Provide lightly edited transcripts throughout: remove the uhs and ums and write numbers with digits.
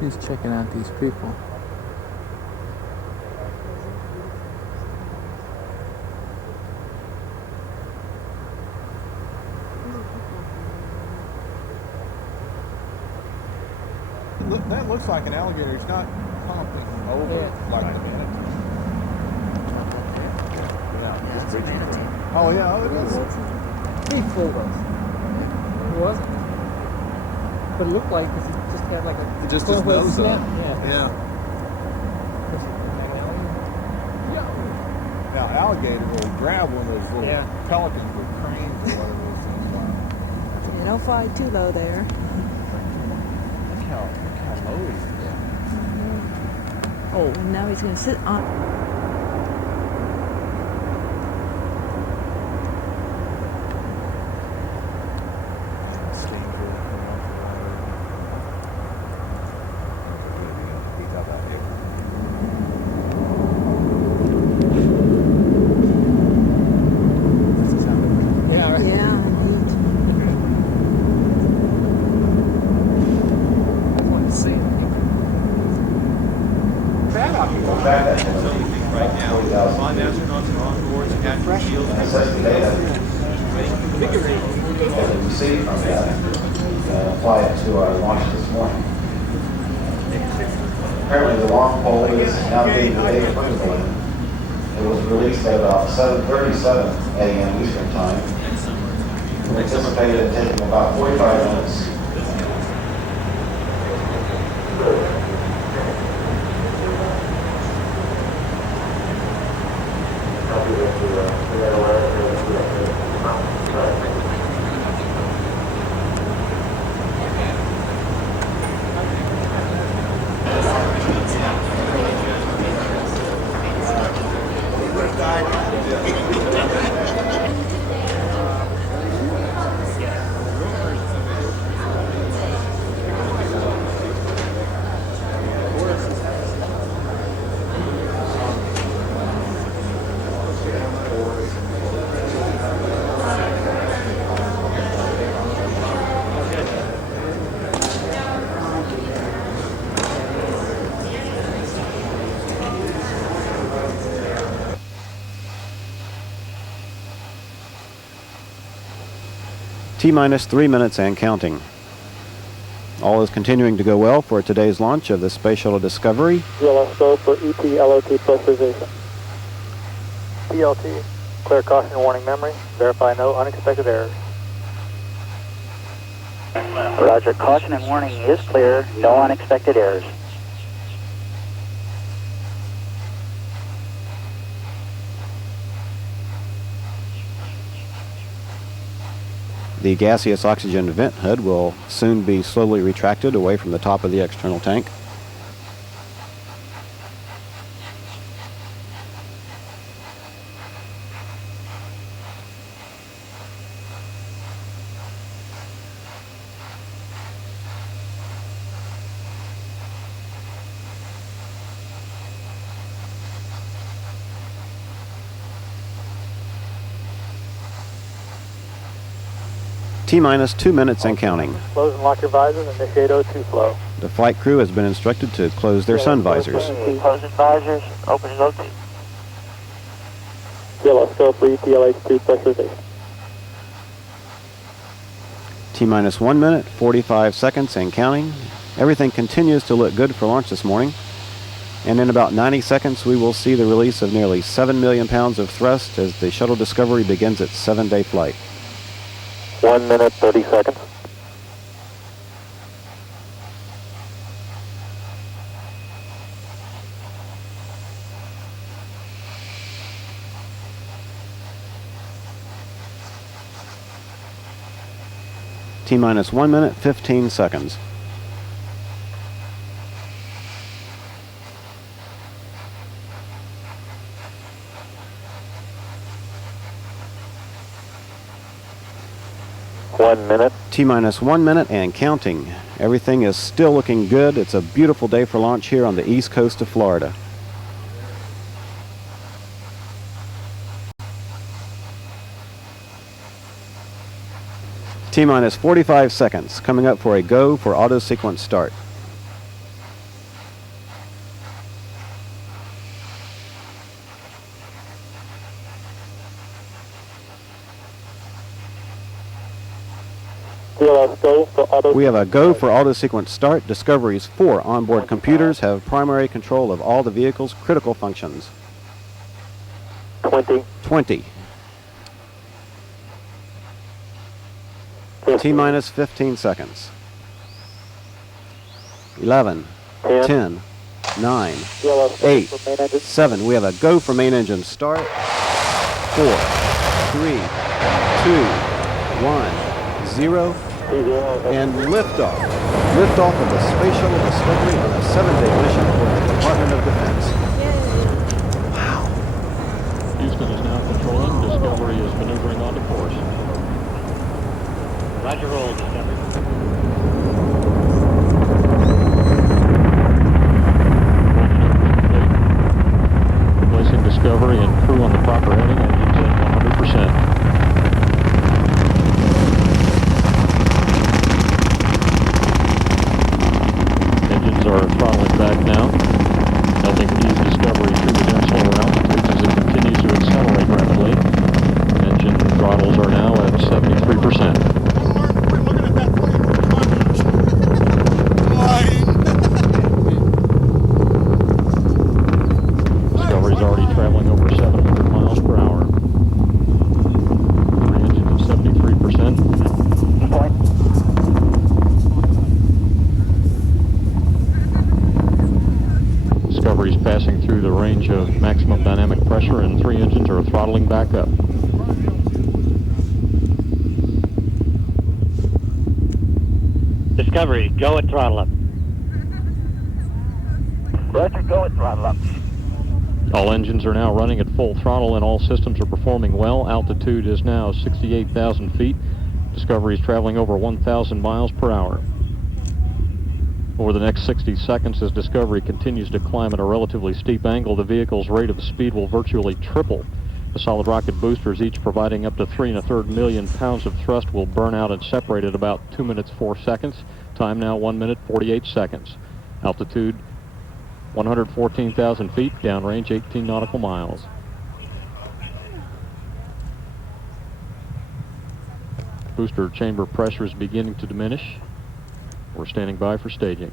He's checking out these people. That looks like an alligator. It's not pumping over like the manatee. Yeah, it's big. Oh yeah, oh, it is. He fooled us. It wasn't. But it looked like because he just had like a... Just his nose up. Yeah. Now, alligator will grab one of those little pelicans or cranes or whatever those things are. Yeah, don't fly too low there. Look how low he is. Oh, and now he's going to sit on... Flight to our launch this morning. Apparently the long pole is now being delayed permanently. It was released at about 7:37 a.m. Eastern Time. We anticipated it taking about 45 minutes. T-minus 3 minutes and counting. All is continuing to go well for today's launch of the Space Shuttle Discovery. GLS go for ET LOT pressurization. PLT, clear caution warning memory. Verify no unexpected errors. Roger, caution and warning is clear. No unexpected errors. The gaseous oxygen vent hood will soon be slowly retracted away from the top of the external tank. T-minus 2 minutes and counting. Close and lock your visors and initiate O2 flow. The flight crew has been instructed to close their sun visors. Closing visors, opening O2. TLS go 3, TLH2 pressurization. T-minus 1 minute, 45 seconds and counting. Everything continues to look good for launch this morning. And in about 90 seconds, we will see the release of nearly 7 million pounds of thrust as the Shuttle Discovery begins its 7-day flight. 1 minute, 30 seconds. T-minus 1 minute, 15 seconds. T-minus 1 minute and counting. Everything is still looking good. It's a beautiful day for launch here on the east coast of Florida. T-minus 45 seconds. Coming up for a go for auto sequence start. We have a go for auto sequence start. Discovery's 4 onboard computers have primary control of all the vehicle's critical functions. 20. T-minus 15 seconds. 11, 10, 9, 8, 7. We have a go for main engine start. 4, 3, 2, 1, 0. And liftoff. Liftoff of the Space Shuttle Discovery on a 7-day mission for the Department of Defense. Wow. Houston is now controlling. Discovery is maneuvering onto course. Roger, roll, Discovery. Placing Discovery and crew on the proper heading, engines at 100%. Are throttling back now, helping ease Discovery through the dense lower altitudes as it continues to accelerate rapidly. Engine throttles are now at 73%. Discovery's already traveling over 700 miles per hour. Three engines at 73%. Discovery's passing through the range of maximum dynamic pressure and 3 engines are throttling back up. Discovery, go at throttle up. Roger, go at throttle up. All engines are now running at full throttle and all systems are performing well. Altitude is now 68,000 feet. Discovery is traveling over 1,000 miles per hour. Over the next 60 seconds, as Discovery continues to climb at a relatively steep angle, the vehicle's rate of speed will virtually triple. The solid rocket boosters, each providing up to 3 1/3 million pounds of thrust, will burn out and separate at about 2 minutes 4 seconds. Time now 1 minute 48 seconds. Altitude 114,000 feet, downrange 18 nautical miles. Booster chamber pressure is beginning to diminish. We're standing by for staging.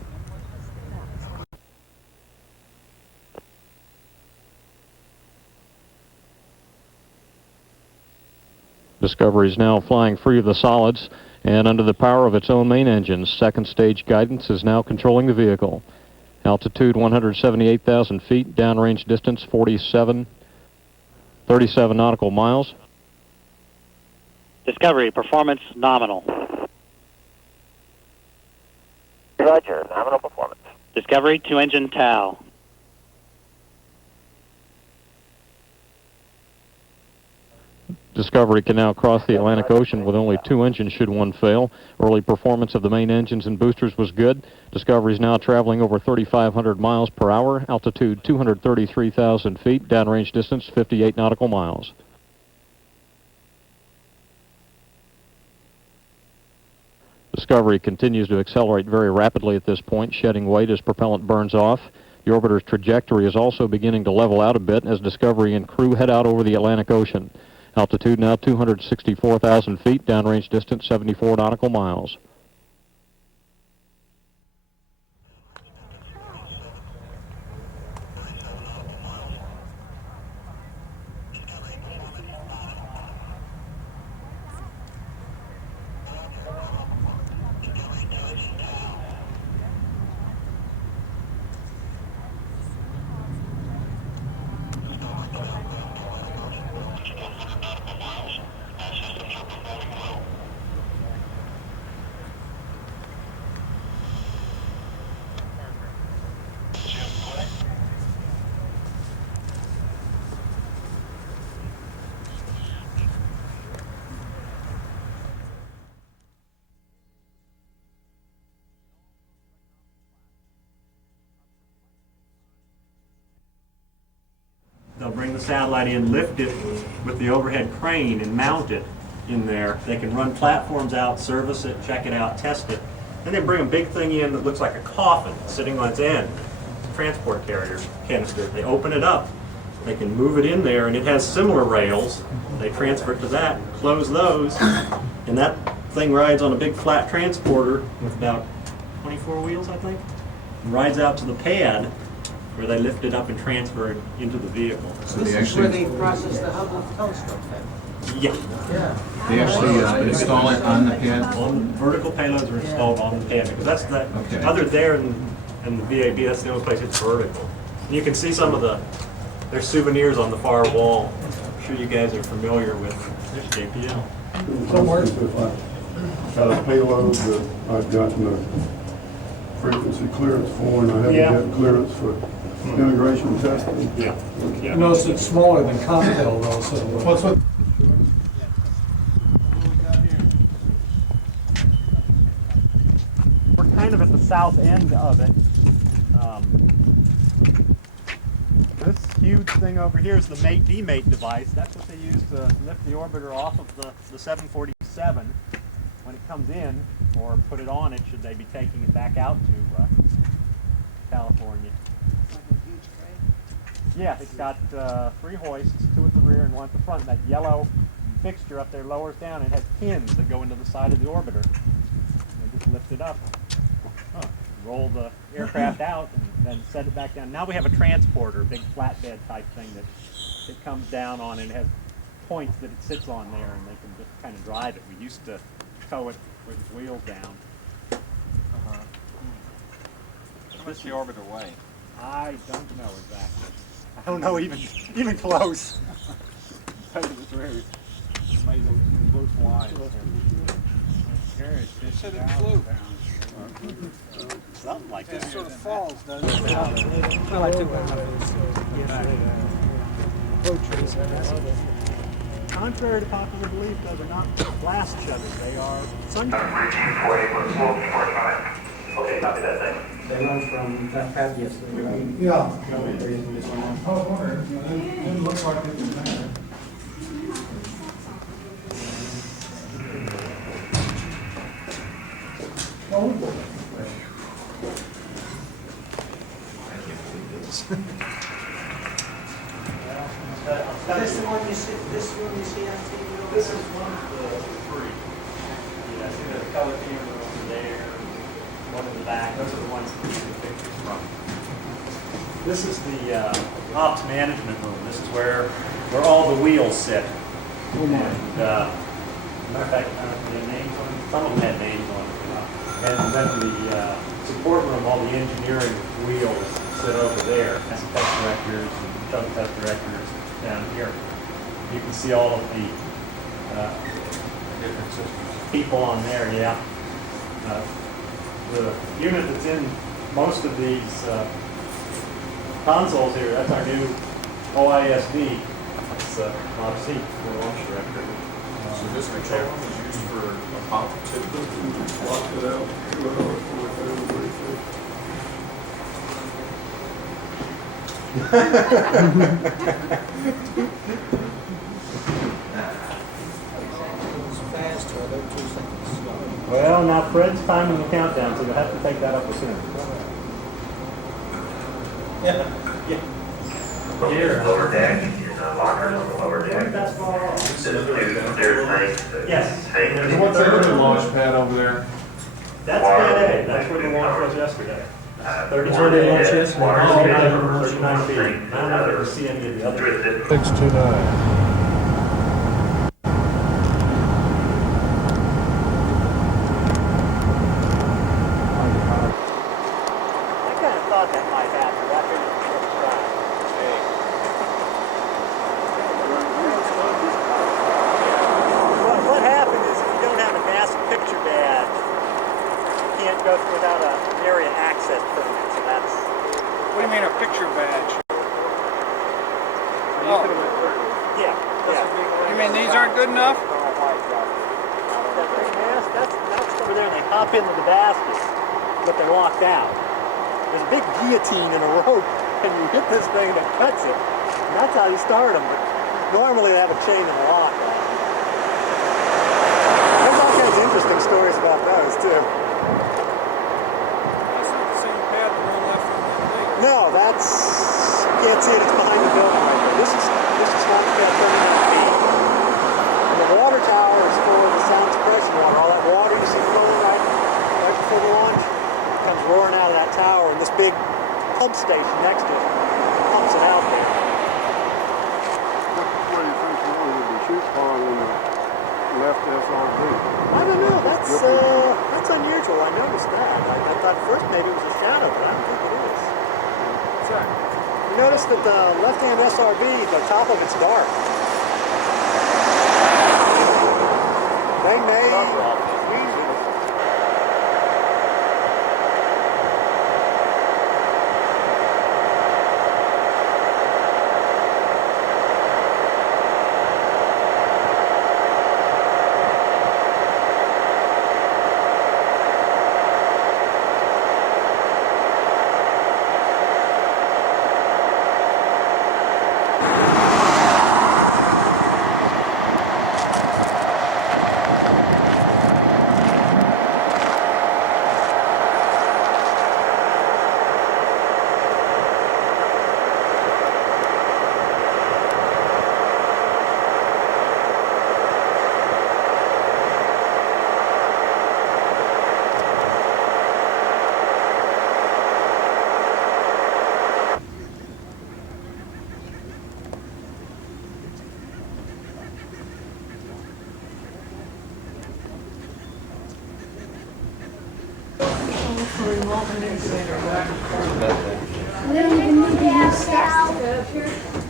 Discovery is now flying free of the solids and under the power of its own main engines. Second stage guidance is now controlling the vehicle. Altitude 178,000 feet, downrange distance 37 nautical miles. Discovery, performance nominal. Roger, nominal performance. Discovery, 2-engine TOW. Discovery can now cross the Atlantic Ocean with only 2 engines should one fail. Early performance of the main engines and boosters was good. Discovery is now traveling over 3,500 miles per hour, altitude 233,000 feet, downrange distance 58 nautical miles. Discovery continues to accelerate very rapidly at this point, shedding weight as propellant burns off. The orbiter's trajectory is also beginning to level out a bit as Discovery and crew head out over the Atlantic Ocean. Altitude now 264,000 feet, downrange distance 74 nautical miles. They'll bring the satellite in, lift it with the overhead crane and mount it in there. They can run platforms out, service it, check it out, test it. Then they bring a big thing in that looks like a coffin sitting on its end, transport carrier canister. They open it up. They can move it in there, and it has similar rails. They transfer it to that, close those, and that thing rides on a big flat transporter with about 24 wheels, I think. And rides out to the pad where they lift it up and transfer it into the vehicle. So This is where they process the Hubble telescope then? Yeah. they actually install it on the pad? On vertical payloads are installed on the pad, because that's the, Okay. other there and the VAB, that's the only place it's vertical. And you can see some of their souvenirs on the far wall. I'm sure you guys are familiar with, there's JPL. Somewhere. Got a payload that I've gotten a frequency clearance for, and I haven't Yeah. got clearance for integration testing. Yeah. Yeah. Notice it's smaller than Cocktail though, so. What's with? We're kind of at the south end of it. This huge thing over here is the mate-demate device. That's what they use to lift the orbiter off of the 747 when it comes in, or put it on it should they be taking it back out to California. Like a huge crane? Yeah, it's got 3 hoists, 2 at the rear and 1 at the front. That yellow fixture up there lowers down. It has pins that go into the side of the orbiter. They just lift it up, roll the aircraft out, and then set it back down. Now we have a transporter, a big flatbed type thing that it comes down on, and it has points that it sits on there, and they can just kind of drive it. We used to tow it with its wheels down. How much the orbiter weigh? I don't know exactly. I don't know even close. Tell you the truth. It's amazing. It blows flies. It said it flew. Something like It that. sort of falls, doesn't it? Well, I took one Contrary to popular belief, though, they're not blast shutters. They are sun shutters. Okay, copy that thing. They run from that pad yesterday. Yeah. I was wondering, it didn't look like it was there. This the one you see, this one you see on TV? This is one of the 3. Yeah, see the color camera over there, one in the back. Those are the ones that we took pictures from. This is the ops management room. This is where all the wheels sit. And matter of fact, the names on them, some of them had names on them. And then the support room, all the engineering wheels sit over there. Test directors and shuttle test directors down here. You can see all of the people on there, yeah. The unit that's in most of these consoles here, that's our new OISD. It's Bob C, the launch director. So this control room is used for a pop too? Locked it out. Well, now Fred's timing the countdown, so you'll have to take that up soon. Yeah. Here. Lower deck, in the lockers on the lower deck. That's far off. So there's tanks. Yes. What's the launch pad over there? That's pad A. That's where the launch was yesterday. 39 inches. 39 feet. I don't know if it was C any of the other. 629. What happened is if you don't have a NASA picture badge, you can't go through without an area access permit, so that's... What do you mean a picture badge? Oh. Yeah. You mean these aren't good enough? That big mask, that's over there, and they hop into the basket, but they walked out. There's a big guillotine in a rope, and you hit this thing that cuts it, and that's how you start them, but normally they have a chain and a lock. There's all kinds of interesting stories about those, too. That's not the same pad the one left from the thing. No, that's... You can't see it, it's behind the building right there. This is launch pad 39 feet. And the water tower is for the sound suppression water. All that water you see flowing right before the launch comes roaring out of that tower, and this big pump station next to it pumps it out there. What do you think wrong with the shoot pod in the left SRB? I don't know, that's unusual. I noticed that. I thought first maybe it was a shadow, but I don't think it is. What's that? You notice that the left-hand SRB, the top of it's dark. They may use it.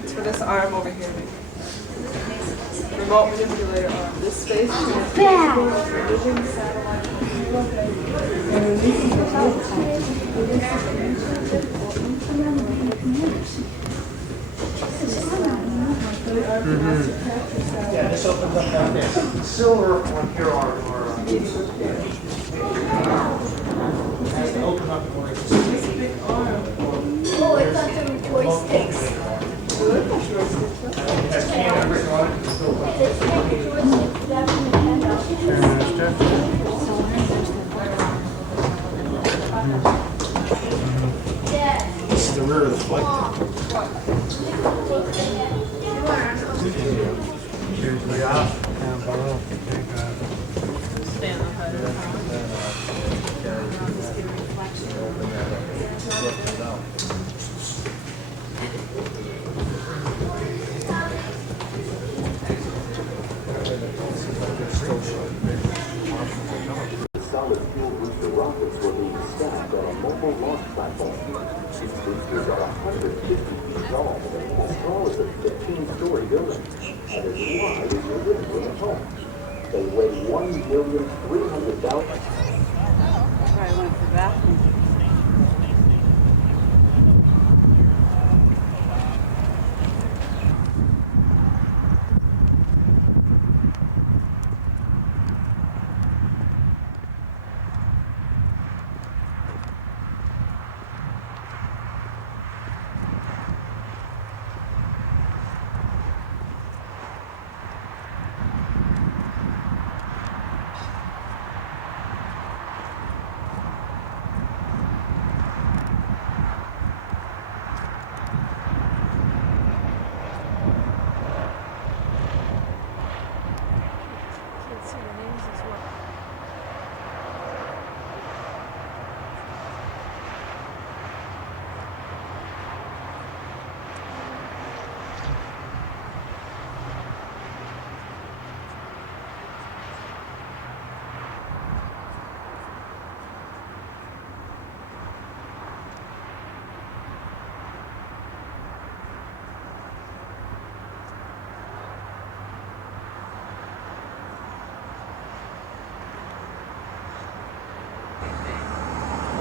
It's for this arm over here. Remote manipulator arm. This space vision satellite. Yeah, this opens up down there. Silver on here are has to open up in order to see. Oh, I thought they were joysticks. It has Canada written on it. It's still this is the rear of the flight deck. Here's the off down below. Stand up higher. Solid fuel booster rockets were being stacked on a mobile launch platform. These boosters are 150 feet tall and as tall as a 15-story building, and as wide as your living room at home. They weigh 1,300,000. Probably went to the bathroom. Can't see the names as well.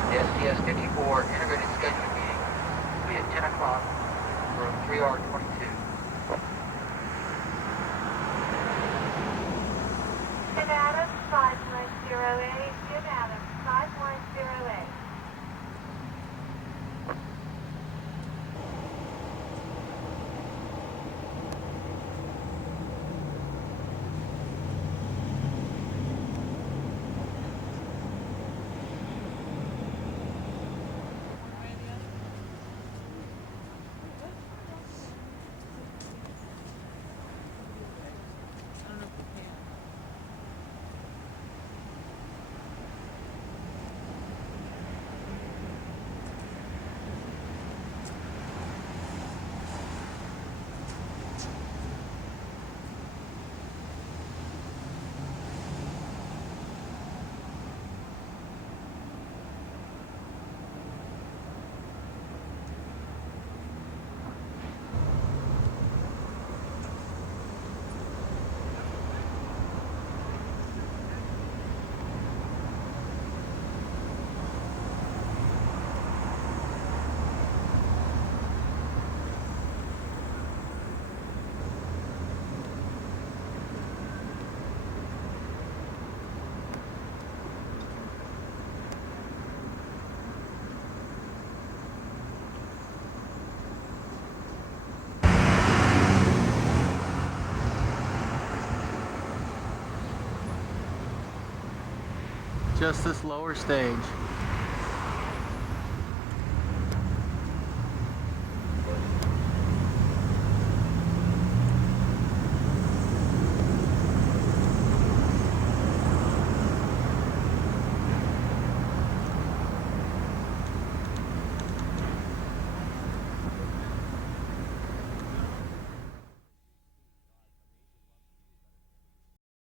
The STS-54 integrated scheduling meeting will be at 10 o'clock, room 3R22. Jim Adams, 5108. Jim Adams, 5108. Just this lower stage.